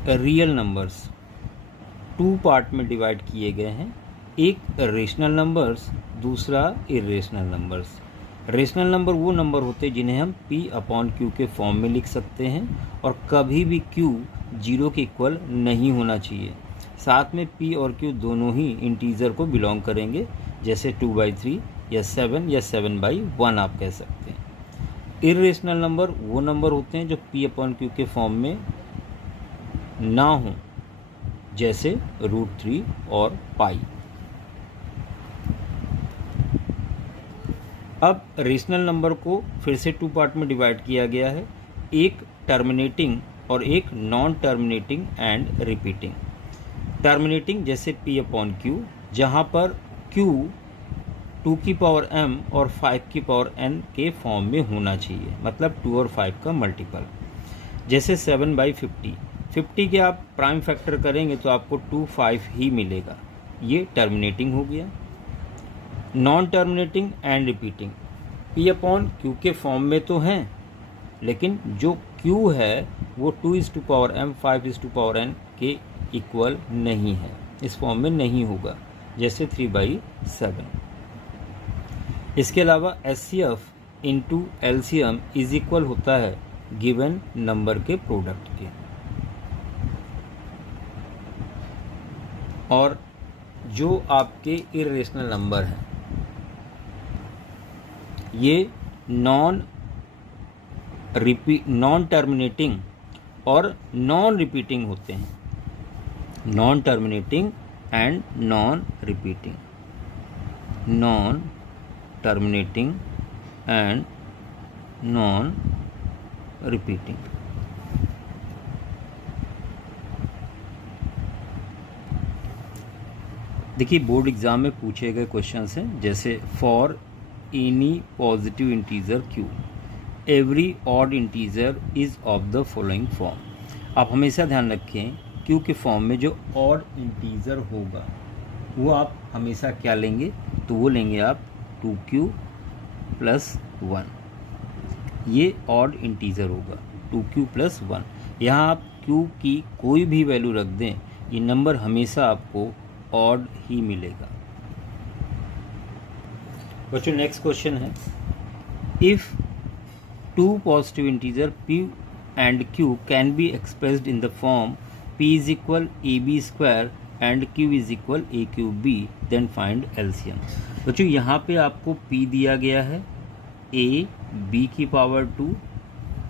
Real numbers two part में divide किए गए हैं, एक रेशनल नंबर्स, दूसरा इरेशनल नंबर्स। रेशनल नंबर वो नंबर होते हैं जिन्हें हम P अपॉन Q के फॉर्म में लिख सकते हैं और कभी भी Q 0 के इक्वल नहीं होना चाहिए। साथ में P और Q दोनों ही इंटीजर को बिलोंग करेंगे, जैसे 2/3 या 7 या 7/1 आप कह सकते हैं। इरेशनल नंबर वो नंबर होते हैं जो P अपॉन Q के फॉर्म में ना हो, जैसे √3 और पाई। अब रेशनल नंबर को फिर से टू पार्ट में डिवाइड किया गया है, एक टर्मिनेटिंग और एक non terminating and repeating. Terminating जैसे P अपॉन Q, जहाँ पर Q 2 की पावर m और 5 की पावर n के फॉर्म में होना चाहिए, मतलब 2 और 5 का मल्टीपल, जैसे 7/50। 50 के आप प्राइम फैक्टर करेंगे तो आपको 2 5 ही मिलेगा, ये टर्मिनेटिंग हो गया। Non terminating and repeating, P upon Q के फॉर्म में तो हैं, लेकिन जो Q है वो 2:m 5:n के इक्वल नहीं है, इस फॉर्म में नहीं होगा, जैसे 3/7। इसके अलावा HCF into LCM is equal होता है गिवन नंबर के प्रोडक्ट के। और जो आपके इरेशनल नंबर हैं ये नॉन टर्मिनेटिंग और नॉन रिपीटिंग होते हैं। Non terminating and non repeating, non terminating and non repeating. देखिए बोर्ड एग्जाम में पूछे गए क्वेश्चन हैं, जैसे for any positive integer Q every odd integer is of the following form. आप हमेशा ध्यान रखें Q के फॉर्म में जो ऑड इंटीजर होगा वो आप हमेशा क्या लेंगे, तो वो लेंगे आप 2Q + 1। ये ऑड इंटीजर होगा 2Q + 1। यहाँ आप Q की कोई भी वैल्यू रख दें, ये नंबर हमेशा आपको ऑड ही मिलेगा। बच्चों नेक्स्ट क्वेश्चन है, if two positive integer P and Q can be expressed in the form P = AB² and Q = AQB, then find LCM। बच्चों यहाँ पे आपको P दिया गया है A B की पावर 2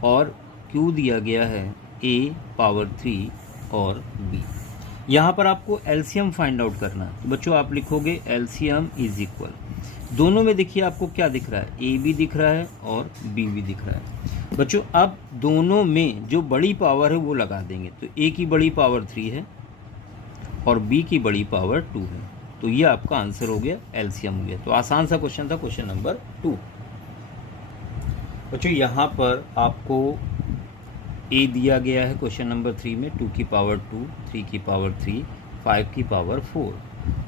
और Q दिया गया है A पावर 3 और B। यहाँ पर आपको LCM फाइंड आउट करना है, तो बच्चों आप लिखोगे LCM इज इक्वल, दोनों में देखिए आपको क्या दिख रहा है, A भी दिख रहा है और B भी दिख रहा है। बच्चों अब दोनों में जो बड़ी पावर है वो लगा देंगे, तो A की बड़ी पावर 3 है और B की बड़ी पावर 2 है, तो ये आपका आंसर हो गया, LCM हो गया। तो आसान सा क्वेश्चन था, क्वेश्चन नंबर 2। बच्चों यहाँ पर आपको A दिया गया है क्वेश्चन नंबर 3 में 2 की पावर 2, 3 की पावर 3, 5 की पावर 4,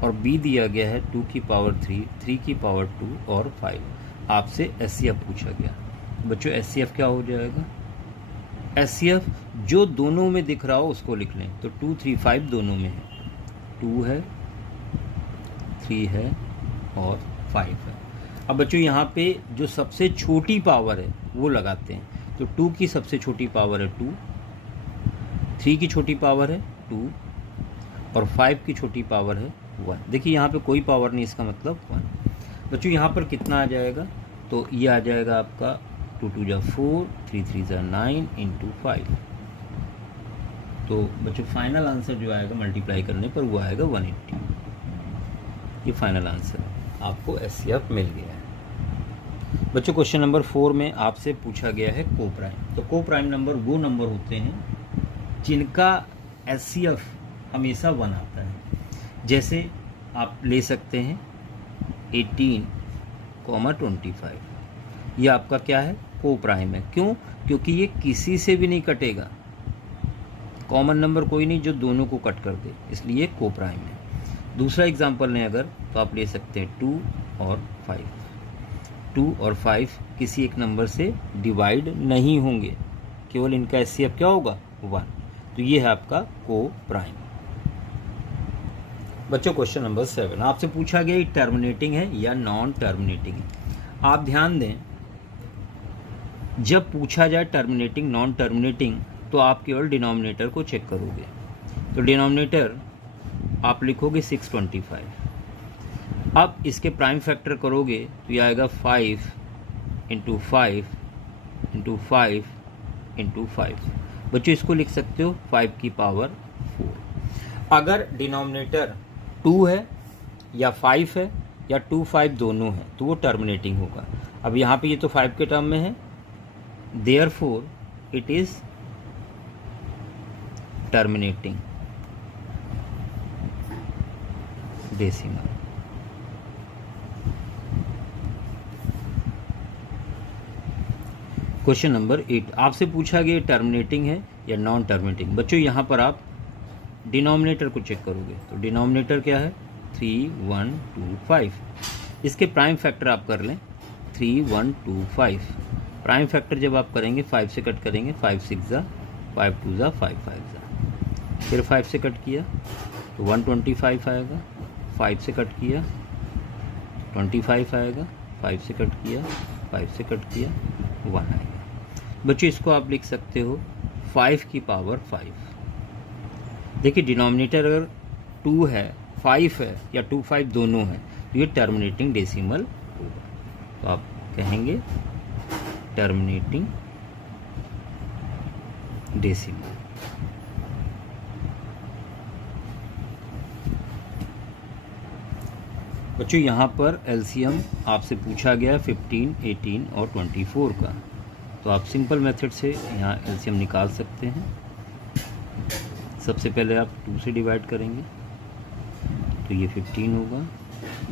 और B दिया गया है 2 की पावर 3, 3 की पावर 2 और 5। आपसे SCF पूछा गया। बच्चों SCF क्या हो जाएगा, SCF जो दोनों में दिख रहा हो उसको लिख लें, तो 2 3 5 दोनों में है, 2 है 3 है और 5 है। अब बच्चों यहाँ पे जो सबसे छोटी पावर है वो लगाते हैं, तो 2 की सबसे छोटी पावर है 2, 3 की छोटी पावर है 2 और 5 की छोटी पावर है 1। देखिए यहाँ पे कोई पावर नहीं, इसका मतलब 1। बच्चों यहाँ पर कितना आ जाएगा, तो ये आ जाएगा आपका 2 2 जा 4, 3 3 जा 9 × 5। तो बच्चों फाइनल आंसर जो आएगा मल्टीप्लाई करने पर वो आएगा 180। ये फाइनल आंसर आपको SCF मिल गया है। बच्चों क्वेश्चन नंबर 4 में आपसे पूछा गया है कोप्राइम। तो कोप्राइम नंबर वो नंबर होते हैं जिनका SCF हमेशा 1 आता है। जैसे आप ले सकते हैं 18, 25, ये आपका क्या है, कोप्राइम है। क्यों, क्योंकि ये किसी से भी नहीं कटेगा, कॉमन नंबर कोई नहीं जो दोनों को कट कर दे, इसलिए कोप्राइम है। दूसरा एग्जांपल लें अगर, तो आप ले सकते हैं 2 और 5। 2 और 5 किसी एक नंबर से डिवाइड नहीं होंगे, केवल इनका SCF क्या होगा, 1। तो ये है आपका को प्राइम। बच्चों क्वेश्चन नंबर 7 आपसे पूछा गया टर्मिनेटिंग है या नॉन टर्मिनेटिंग है। आप ध्यान दें, जब पूछा जाए टर्मिनेटिंग नॉन टर्मिनेटिंग तो आप केवल डिनोमिनेटर को चेक करोगे। तो डिनोमिनेटर आप लिखोगे 625। अब इसके प्राइम फैक्टर करोगे तो ये आएगा 5 इंटू 5 इंटू 5 इंटू 5। बच्चों इसको लिख सकते हो 5 की पावर 4। अगर डिनोमिनेटर 2 है या 5 है या 2 5 दोनों है तो वो टर्मिनेटिंग होगा। अब यहाँ पे ये तो 5 के टर्म में है, therefore it is terminating decimal. Question number 8 आपसे पूछा गया टर्मिनेटिंग है या नॉन टर्मिनेटिंग। बच्चों यहाँ पर आप डिनोमिनेटर को चेक करोगे तो डिनोमिनेटर क्या है 3 1 2 5। इसके प्राइम फैक्टर आप कर लें 3 1 2 5। प्राइम फैक्टर जब आप करेंगे 5 से कट करेंगे 5 6 ज़ा 5 2 ज़ा 5 5 ज़ा, फिर 5 से कट किया तो 125 आएगा, 5 से कट किया 25 आएगा, 5 से कट किया 5 से कट किया 1 आएगा। बच्चों इसको आप लिख सकते हो 5 की पावर 5। देखिए डिनोमिनेटर अगर 2 है 5 है या 2 5 दोनों है तो ये टर्मिनेटिंग डेसिमल होगा। तो आप कहेंगे टर्मिनेटिंग डेसिमल। बच्चों यहाँ पर एलसीएम आपसे पूछा गया 15, 18 और 24 का। तो आप सिंपल मेथड से यहाँ एलसीएम निकाल सकते हैं। सबसे पहले आप 2 से डिवाइड करेंगे तो ये 15 होगा,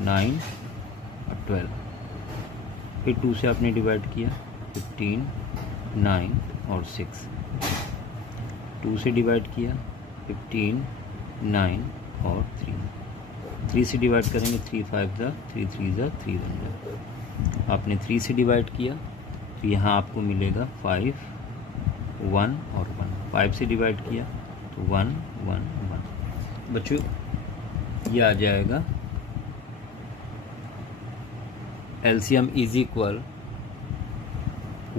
9 और 12। फिर 2 से आपने डिवाइड किया 15, 9 और 6। 2 से डिवाइड किया 15, 9 और 3। 3 से डिवाइड करेंगे 3 5 ज़ा 3 3 ज़ा 3 1 ज़ा। आपने 3 से डिवाइड किया तो यहाँ आपको मिलेगा 5 1 और 1। 5 से डिवाइड किया तो 1 1 1। बच्चों ये आ जाएगा LCM is equal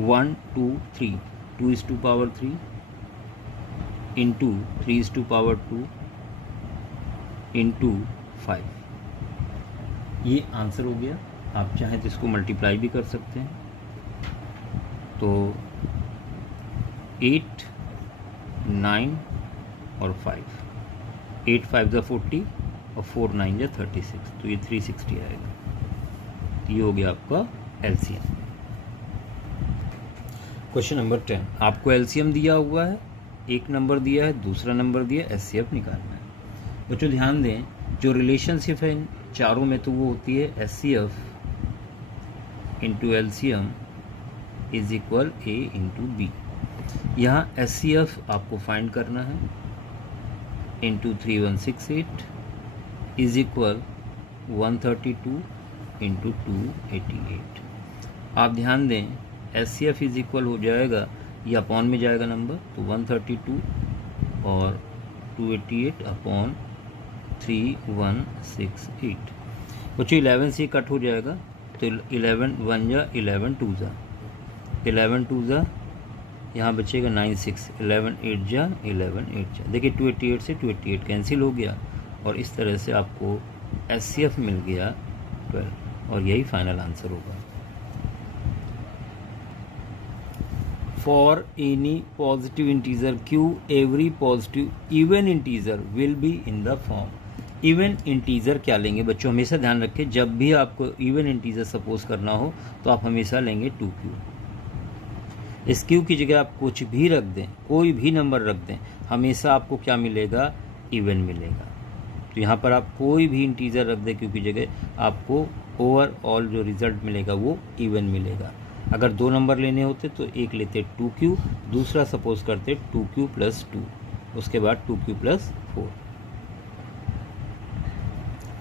1 2 3। 2 is to power 3 into 3 is to power 2 into 5। ये आंसर हो गया। आप चाहें तो इसको मल्टीप्लाई भी कर सकते हैं। तो 8 9 और 5, 8 5 ज़ा 40 और 4 9 ज़ा 36, तो ये 360 आएगा। तो ये हो गया आपका एलसीएम। क्वेश्चन नंबर 10 आपको एलसीएम दिया हुआ है, एक नंबर दिया है, दूसरा नंबर दिया है, एचसीएफ निकालना है। बच्चों ध्यान दें, जो रिलेशनशिप है इन चारों में तो वो होती है HCF into LCM is equal A into B. यहाँ एचसीएफ आपको फाइंड करना है इंटू 3168 इज इक्वल 132 इंटू 288। आप ध्यान दें एचसीएफ इज इक्वल हो जाएगा, ये अपॉन में जाएगा नंबर, तो 132 और 288 अपॉन 3168। बच्चों 11 से कट हो जाएगा तो 11 1 जा 11 2 जा 11 2 जा, यहाँ बचेगा 9 6, 11 8 जा 11 8 जा। देखिए 288 से 288 कैंसिल हो गया और इस तरह से आपको एचसीएफ मिल गया 12 और यही फाइनल आंसर होगा। For any positive integer q, every positive even integer will be in the form। Even integer क्या लेंगे बच्चों, हमेशा ध्यान रखें, जब भी आपको इवन इंटीजर सपोज करना हो तो आप हमेशा लेंगे 2q। इस q की जगह आप कुछ भी रख दें, कोई भी नंबर रख दें, हमेशा आपको क्या मिलेगा, इवन मिलेगा। तो यहाँ पर आप कोई भी इंटीजर रख दें q की जगह, आपको ओवरऑल जो रिजल्ट मिलेगा वो इवन मिलेगा। अगर 2 नंबर लेने होते तो एक लेते 2q, दूसरा सपोज करते 2q प्लस 2, उसके बाद 2q प्लस 4।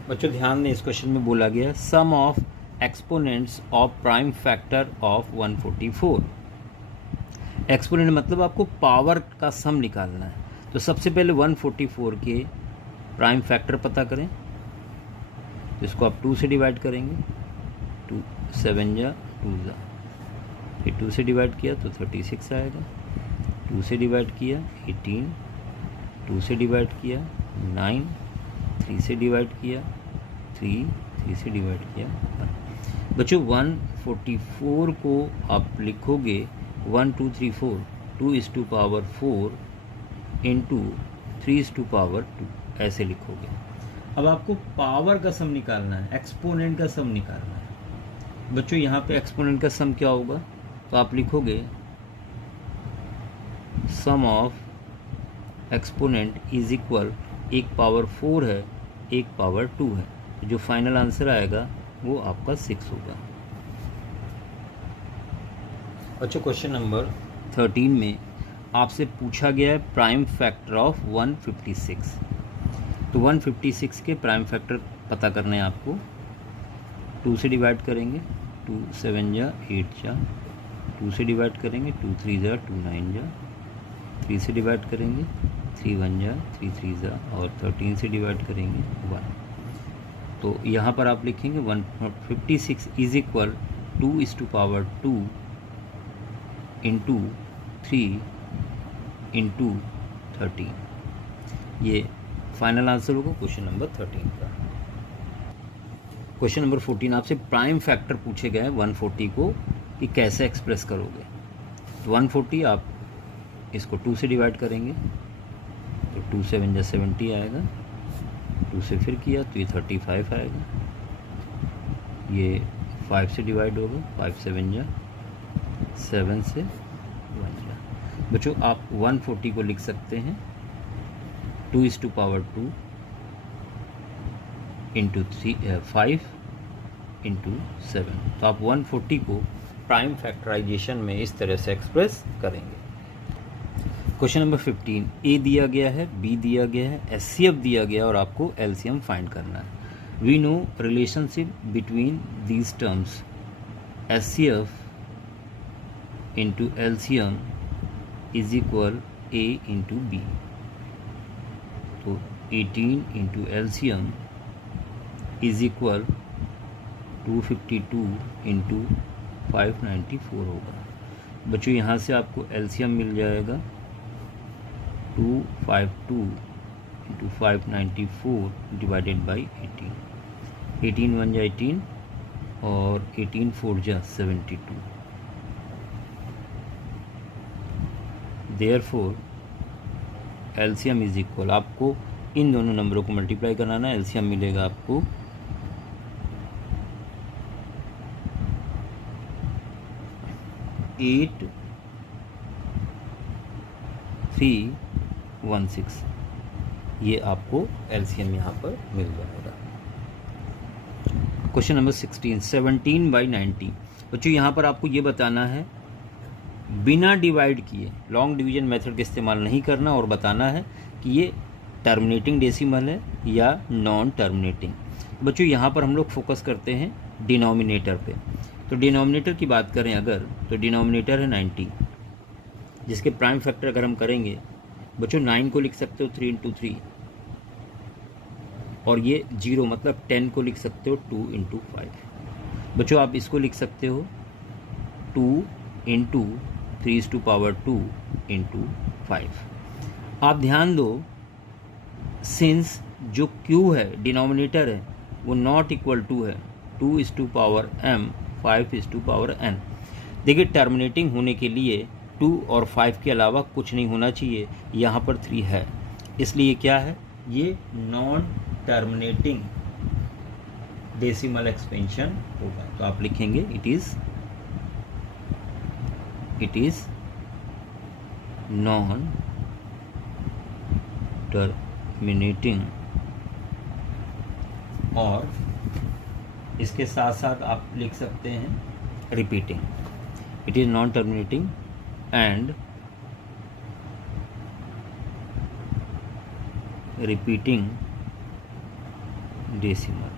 बच्चों ध्यान दें, इस क्वेश्चन में बोला गया sum of exponents of prime factor of 144। Exponent मतलब आपको पावर का सम निकालना है। तो सबसे पहले 144 के प्राइम फैक्टर पता करें, तो इसको आप 2 से डिवाइड करेंगे, 2 7 जा 2 जा, फिर 2 से डिवाइड किया तो 36 आएगा, 2 से डिवाइड किया 18, 2 से डिवाइड किया 9, 3 से डिवाइड किया 3, 3 से डिवाइड किया 1। बच्चों 144 को आप लिखोगे 1 2 3 4, 2 is to power 4 into 3 is to power 2, ऐसे लिखोगे। अब आपको पावर का सम निकालना है, एक्सपोनेंट का सम निकालना है। बच्चों यहाँ पे एक्सपोनेंट का सम क्या होगा, तो आप लिखोगे सम ऑफ एक्सपोनेंट इज इक्वल, एक पावर 4 है, एक पावर 2 है, जो फाइनल आंसर आएगा वो आपका 6 होगा। बच्चों क्वेश्चन नंबर 13 में आपसे पूछा गया है प्राइम फैक्टर ऑफ 156। तो 156 के प्राइम फैक्टर पता करने हैं आपको। 2 से डिवाइड करेंगे, 2 7 जा 8 जा, 2 से डिवाइड करेंगे, 2 3 जा 2 9 जा, 3 से डिवाइड करेंगे, 3 1 जा 3 3 जा, और 13 से डिवाइड करेंगे 1। तो यहाँ पर आप लिखेंगे 156 is equal 2 is to power 2 into 3 into 13। ये फाइनल आंसर होगा क्वेश्चन नंबर 13 का। क्वेश्चन नंबर 14 आपसे प्राइम फैक्टर पूछे गए हैं 140 को कि कैसे एक्सप्रेस करोगे। तो 140 आप इसको 2 से डिवाइड करेंगे, तो 2 7 जा 70 आएगा, 2 से फिर किया तो ये 35 आएगा, ये 5 से डिवाइड होगा, 5 7 जा 7 से 1 जा। बच्चों आप 140 को लिख सकते हैं 2 is to power 2 into 5 into 7। तो आप 140 को प्राइम फैक्टराइजेशन में इस तरह से एक्सप्रेस करेंगे। क्वेश्चन नंबर 15 ए दिया गया है, बी दिया गया है, एचसीएफ दिया गया और आपको एलसीएम फाइंड करना है। We know relationship between these terms HCF into LCM is equal A into B. तो 18 into LCM is equal 252 into 594 होगा। बच्चों यहाँ से आपको एलसीएम मिल जाएगा 252 इंटू 594 डिवाइडेड बाई 18। 18 1 जा 18 और 18 4 जा 72। देयरफॉर एलसीएम इज इक्वल, आपको इन दोनों नंबरों को मल्टीप्लाई कराना है, एलसीएम मिलेगा आपको 8316। ये आपको एलसीएम यहाँ पर मिल जाएगा। Question number 16 17/90। बच्चों यहाँ पर आपको ये बताना है बिना डिवाइड किए, लॉन्ग डिवीजन मेथड का इस्तेमाल नहीं करना और बताना है कि ये टर्मिनेटिंग डेसिमल है या नॉन टर्मिनेटिंग। बच्चों यहाँ पर हम लोग फोकस करते हैं डिनोमिनेटर पे। तो डिनोमिनेटर की बात करें अगर, तो डिनोमिनेटर है 90, जिसके प्राइम फैक्टर अगर हम करेंगे बच्चों 9 को लिख सकते हो 3 इंटू 3, और ये 0 मतलब 10 को लिख सकते हो 2 इंटू 5। बच्चों आप इसको लिख सकते हो 2 into 3 is to power 2 into 5। आप ध्यान दो, सिंस जो Q है डिनोमिनेटर है वो नॉट इक्वल टू है 2 is to power m 5 is to power n। देखिए टर्मिनेटिंग होने के लिए 2 और 5 के अलावा कुछ नहीं होना चाहिए, यहाँ पर 3 है, इसलिए क्या है ये नॉन टर्मिनेटिंग डेसिमल एक्सपेंशन होगा। तो आप लिखेंगे इट इज नॉन टर्मिनेटिंग, और इसके साथ साथ आप लिख सकते हैं repeating. It is non terminating and repeating decimal.